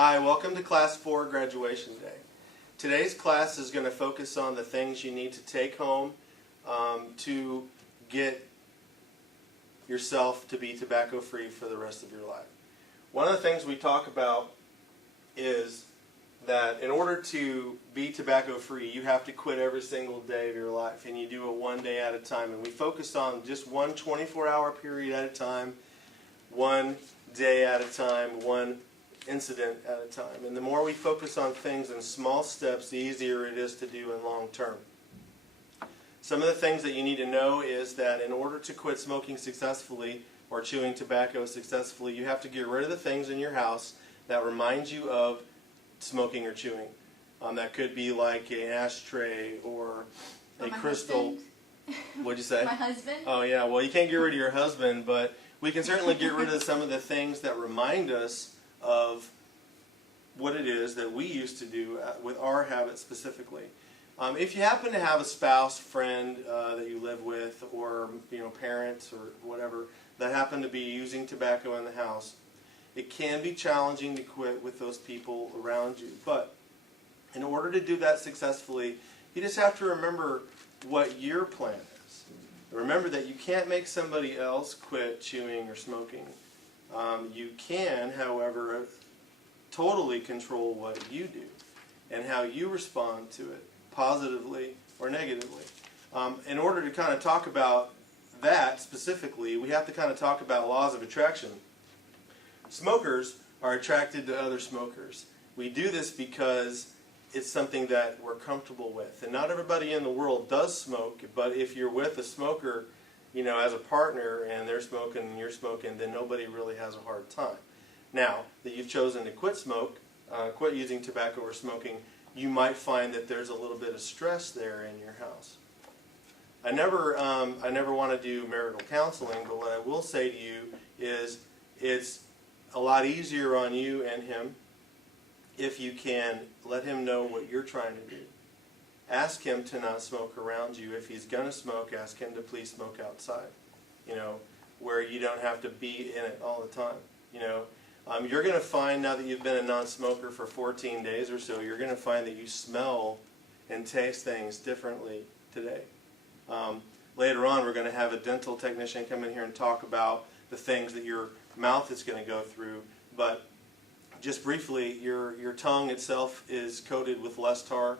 Hi, welcome to Class 4 Graduation Day. Today's class is going to focus on the things you need to take home to get yourself to be tobacco-free for the rest of your life. One of the things we talk about is that in order to be tobacco-free, you have to quit every single day of your life, and you do it one day at a time. And we focus on just one 24-hour period at a time, one day at a time, one incident at a time. And the more we focus on things in small steps, the easier it is to do in long term. Some of the things that you need to know is that in order to quit smoking successfully or chewing tobacco successfully, you have to get rid of the things in your house that remind you of smoking or chewing. That could be like an ashtray or a crystal. What'd you say? My husband. Oh yeah, well you can't get rid of your husband, but we can certainly get rid of some of the things that remind us of what it is that we used to do with our habits specifically. If you happen to have a spouse, friend that you live with, or parents or whatever that happen to be using tobacco in the house, it can be challenging to quit with those people around you. But in order to do that successfully, you just have to remember what your plan is. Remember that you can't make somebody else quit chewing or smoking. You can, however, totally control what you do and how you respond to it, positively or negatively. In order to kind of talk about that specifically, we have to kind of talk about laws of attraction. Smokers are attracted to other smokers. We do this because it's something that we're comfortable with. And not everybody in the world does smoke, but if you're with a smoker, as a partner, and they're smoking and you're smoking, then nobody really has a hard time. Now that you've chosen to quit using tobacco or smoking, you might find that there's a little bit of stress there in your house. I never want to do marital counseling, but what I will say to you is it's a lot easier on you and him if you can let him know what you're trying to do. Ask him to not smoke around you. If he's going to smoke, ask him to please smoke outside, where you don't have to be in it all the time. You're going to find, now that you've been a non-smoker for 14 days or so, you're going to find that you smell and taste things differently today. Later on, we're going to have a dental technician come in here and talk about the things that your mouth is going to go through. But just briefly, your tongue itself is coated with less tar.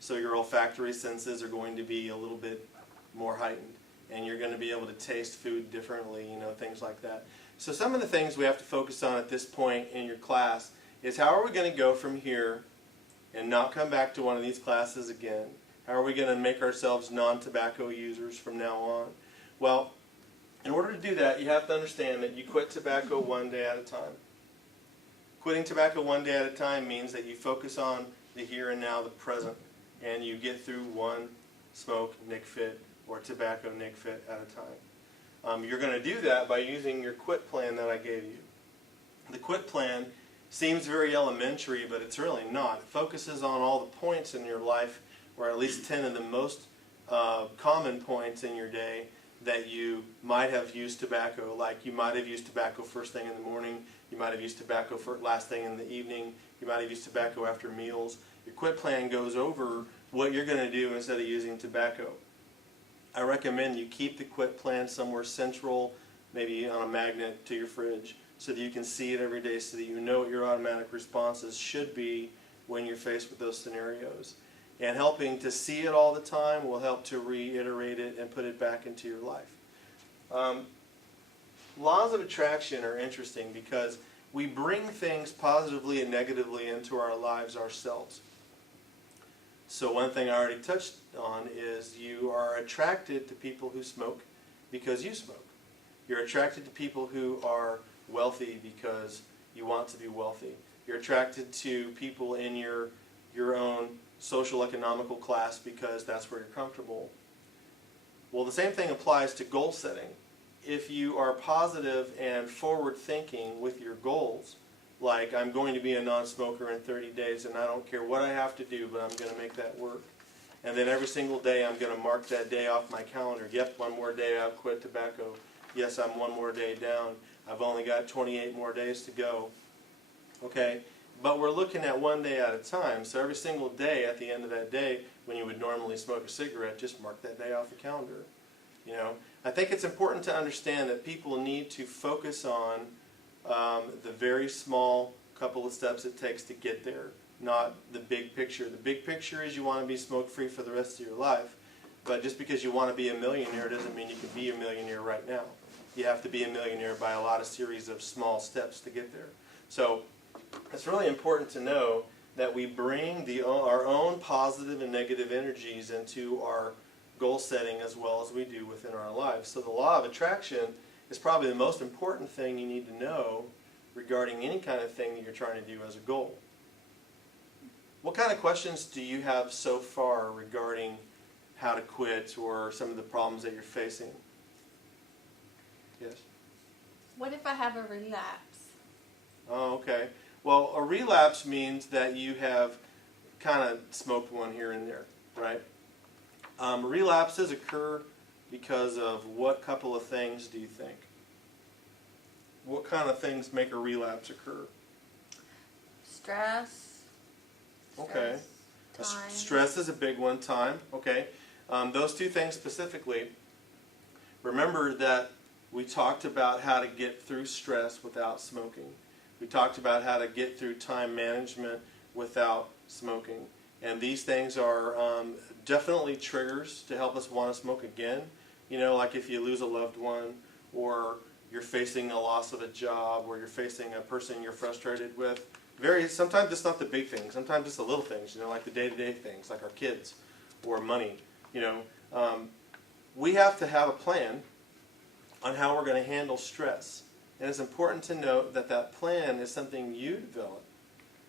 So your olfactory senses are going to be a little bit more heightened, and you're going to be able to taste food differently, things like that. So some of the things we have to focus on at this point in your class is how are we going to go from here and not come back to one of these classes again? How are we going to make ourselves non-tobacco users from now on? Well, in order to do that, you have to understand that you quit tobacco one day at a time. Quitting tobacco one day at a time means that you focus on the here and now, the present, and you get through one smoke NIC-FIT or tobacco NIC-FIT at a time. You're going to do that by using your quit plan that I gave you. The quit plan seems very elementary, but it's really not. It focuses on all the points in your life, or at least 10 of the most common points in your day that you might have used tobacco. Like you might have used tobacco first thing in the morning, you might have used tobacco for last thing in the evening, you might have used tobacco after meals. Your quit plan goes over what you're going to do instead of using tobacco. I recommend you keep the quit plan somewhere central, maybe on a magnet to your fridge, so that you can see it every day, so that you know what your automatic responses should be when you're faced with those scenarios. And helping to see it all the time will help to reiterate it and put it back into your life. Laws of attraction are interesting because we bring things positively and negatively into our lives ourselves. So one thing I already touched on is you are attracted to people who smoke because you smoke. You're attracted to people who are wealthy because you want to be wealthy. You're attracted to people in your own social economical class because that's where you're comfortable. Well, the same thing applies to goal setting. If you are positive and forward thinking with your goals, like I'm going to be a non-smoker in 30 days and I don't care what I have to do, but I'm going to make that work. And then every single day I'm going to mark that day off my calendar. Yep, one more day I've quit tobacco. Yes, I'm one more day down. I've only got 28 more days to go. Okay, but we're looking at one day at a time. So every single day, at the end of that day, when you would normally smoke a cigarette, just mark that day off the calendar. You know, I think it's important to understand that people need to focus on the very small couple of steps it takes to get there, not the big picture. The big picture is you want to be smoke-free for the rest of your life, but just because you want to be a millionaire doesn't mean you can be a millionaire right now. You have to be a millionaire by a lot of series of small steps to get there. So it's really important to know that we bring our own positive and negative energies into our goal setting as well as we do within our lives. So the law of attraction is probably the most important thing you need to know regarding any kind of thing that you're trying to do as a goal. What kind of questions do you have so far regarding how to quit or some of the problems that you're facing? Yes? What if I have a relapse? Oh, okay. Well, a relapse means that you have kind of smoked one here and there, right? Relapses occur because of what couple of things do you think? What kind of things make a relapse occur? Stress. Okay. Time. Stress is a big one. Time. Okay. Those two things specifically. Remember that we talked about how to get through stress without smoking. We talked about how to get through time management without smoking. And these things are definitely triggers to help us want to smoke again. You know, like if you lose a loved one, or you're facing a loss of a job, or you're facing a person you're frustrated with. Sometimes it's not the big things. Sometimes it's the little things, you know, like the day-to-day things, like our kids or money. You know, we have to have a plan on how we're going to handle stress. And it's important to note that that plan is something you develop.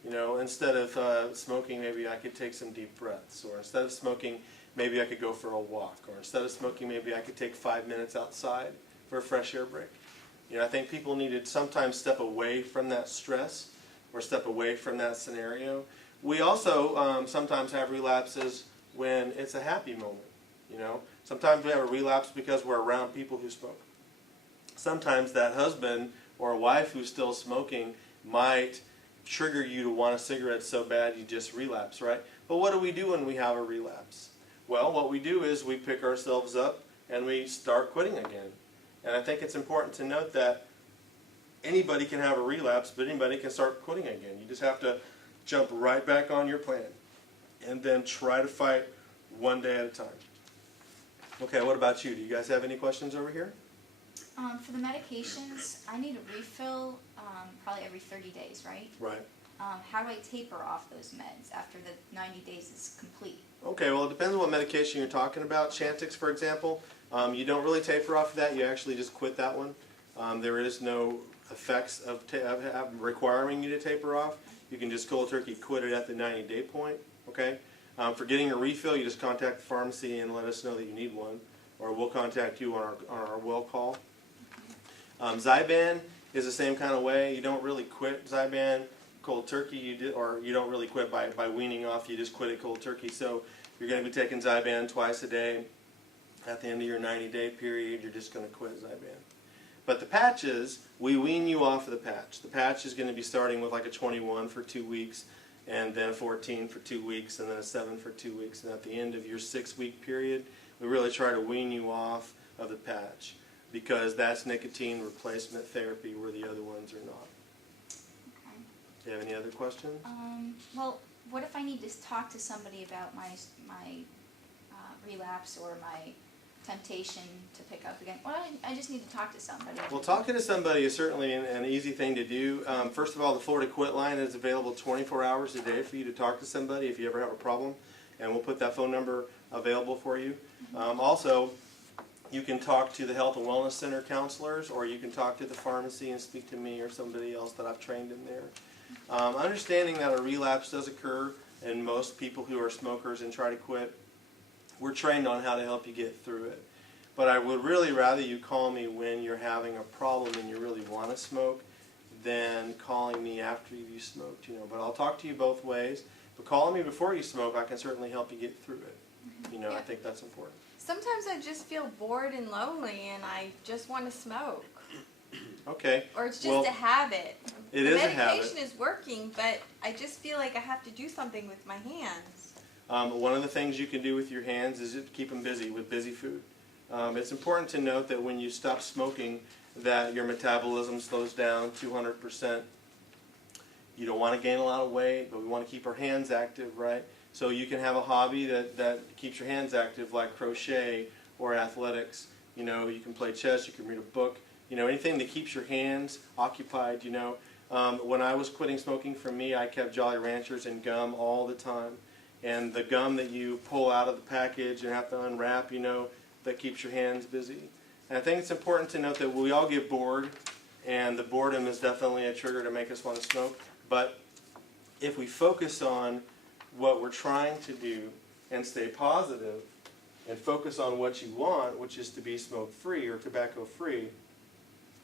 You know, instead of smoking, maybe I could take some deep breaths. Or instead of smoking, maybe I could go for a walk. Or instead of smoking, maybe I could take 5 minutes outside for a fresh air break. You know, I think people need to sometimes step away from that stress or step away from that scenario. We also sometimes have relapses when it's a happy moment. You know, sometimes we have a relapse because we're around people who smoke. Sometimes that husband or wife who's still smoking might trigger you to want a cigarette so bad you just relapse, right? But what do we do when we have a relapse? Well, what we do is we pick ourselves up and we start quitting again. And I think it's important to note that anybody can have a relapse, but anybody can start quitting again. You just have to jump right back on your plan and then try to fight one day at a time. Okay, what about you? Do you guys have any questions over here? For the medications, I need a refill probably every 30 days, right? Right. How do I taper off those meds after the 90 days is complete? Okay, well, it depends on what medication you're talking about. Chantix, for example, you don't really taper off of that. You actually just quit that one. There is no effects of requiring you to taper off. You can just cold turkey quit it at the 90-day point. Okay. For getting a refill, you just contact the pharmacy and let us know that you need one, or we'll contact you on our well call. Zyban is the same kind of way. You don't really quit Zyban cold turkey. You don't really quit by weaning off. You just quit it cold turkey. So you're going to be taking Zyban twice a day. At the end of your 90-day period, you're just going to quit Zyban. But the patches, we wean you off of the patch. The patch is going to be starting with like a 21 for 2 weeks, and then a 14 for 2 weeks, and then a 7 for 2 weeks. And at the end of your 6-week period, we really try to wean you off of the patch, because that's nicotine replacement therapy where the other ones are not. Okay. Do you have any other questions? Well, what if I need to talk to somebody about my relapse or my temptation to pick up again? Well, I just need to talk to somebody. Well, talking to somebody is certainly an easy thing to do. First of all, the Florida Quit line is available 24 hours a day for you to talk to somebody if you ever have a problem, and we'll put that phone number available for you. Also, you can talk to the Health and Wellness Center counselors, or you can talk to the pharmacy and speak to me or somebody else that I've trained in there. Understanding that a relapse does occur in most people who are smokers and try to quit, we're trained on how to help you get through it. But I would really rather you call me when you're having a problem and you really want to smoke than calling me after you smoked. But I'll talk to you both ways. But calling me before you smoke, I can certainly help you get through it. Yeah. I think that's important. Sometimes I just feel bored and lonely and I just want to smoke. Okay. Or it's just a habit. It The is a medication habit. is working, but I just feel like I have to do something with my hands. One of the things you can do with your hands is to keep them busy with busy food. It's important to note that when you stop smoking, that your metabolism slows down 200%. You don't want to gain a lot of weight, but we want to keep our hands active, right? So you can have a hobby that keeps your hands active, like crochet or athletics. You know, you can play chess, you can read a book. You know, anything that keeps your hands occupied, you know. When I was quitting smoking, for me, I kept Jolly Ranchers and gum all the time. And the gum that you pull out of the package and have to unwrap, you know, that keeps your hands busy. And I think it's important to note that we all get bored, and the boredom is definitely a trigger to make us want to smoke. But if we focus on what we're trying to do and stay positive and focus on what you want, which is to be smoke-free or tobacco-free,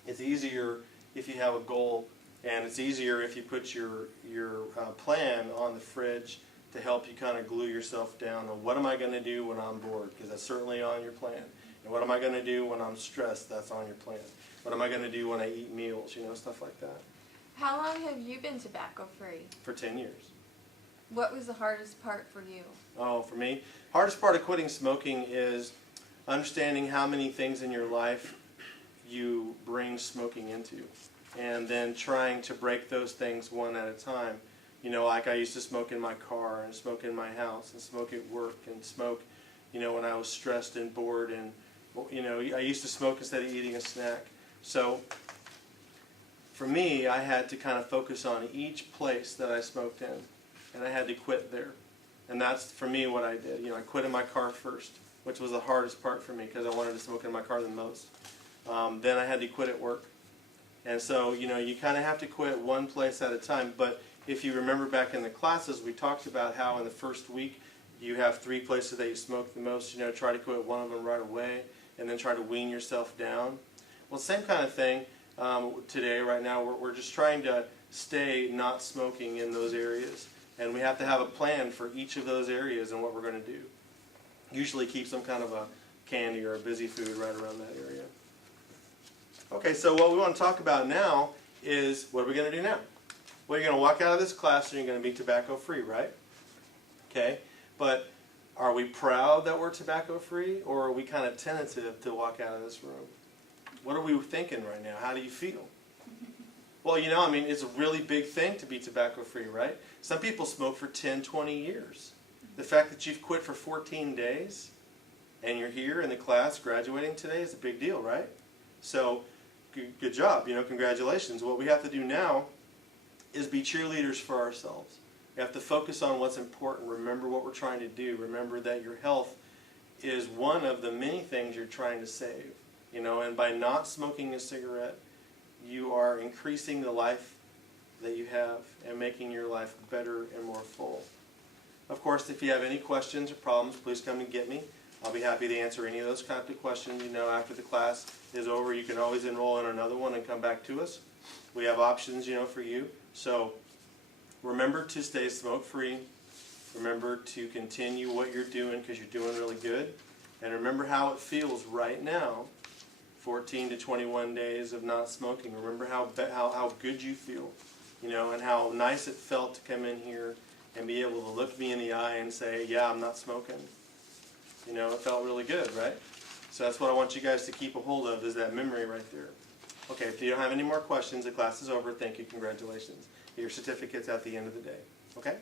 it's easier if you have a goal, and it's easier if you put your plan on the fridge to help you kind of glue yourself down on what am I going to do when I'm bored, because that's certainly on your plan. And what am I going to do when I'm stressed? That's on your plan. What am I going to do when I eat meals? You know, stuff like that. How long have you been tobacco-free? For 10 years. What was the hardest part for you? Oh, for me, hardest part of quitting smoking is understanding how many things in your life you bring smoking into, and then trying to break those things one at a time. You know, like I used to smoke in my car and smoke in my house and smoke at work and smoke, you know, when I was stressed and bored, and, you know, I used to smoke instead of eating a snack. So for me, I had to kind of focus on each place that I smoked in, and I had to quit there. And that's, for me, what I did. You know, I quit in my car first, which was the hardest part for me because I wanted to smoke in my car the most. Then I had to quit at work. And so, you know, you kind of have to quit one place at a time. But if you remember back in the classes, we talked about how in the first week you have 3 places that you smoke the most. You know, try to quit one of them right away and then try to wean yourself down. Well, same kind of thing today, right now. We're just trying to stay not smoking in those areas. And we have to have a plan for each of those areas and what we're going to do. Usually keep some kind of a candy or a busy food right around that area. Okay, so what we want to talk about now is what are we going to do now? Well, you're going to walk out of this class and you're going to be tobacco-free, right? Okay, but are we proud that we're tobacco-free, or are we kind of tentative to walk out of this room? What are we thinking right now? How do you feel? Well, you know, I mean, it's a really big thing to be tobacco-free, right? Some people smoke for 10, 20 years. The fact that you've quit for 14 days and you're here in the class graduating today is a big deal, right? So, good job, you know, congratulations. What we have to do now is be cheerleaders for ourselves. We have to focus on what's important. Remember what we're trying to do. Remember that your health is one of the many things you're trying to save. You know, and by not smoking a cigarette, you are increasing the life that you have and making your life better and more full. Of course, if you have any questions or problems, please come and get me. I'll be happy to answer any of those kinds of questions. You know, after the class is over, you can always enroll in another one and come back to us. We have options, you know, for you. So remember to stay smoke-free. Remember to continue what you're doing because you're doing really good. And remember how it feels right now, 14 to 21 days of not smoking. Remember how good you feel, you know, and how nice it felt to come in here and be able to look me in the eye and say, yeah, I'm not smoking. You know, it felt really good, right? So that's what I want you guys to keep a hold of, is that memory right there. Okay, if you don't have any more questions, the class is over. Thank you. Congratulations. Your certificate's at the end of the day. Okay?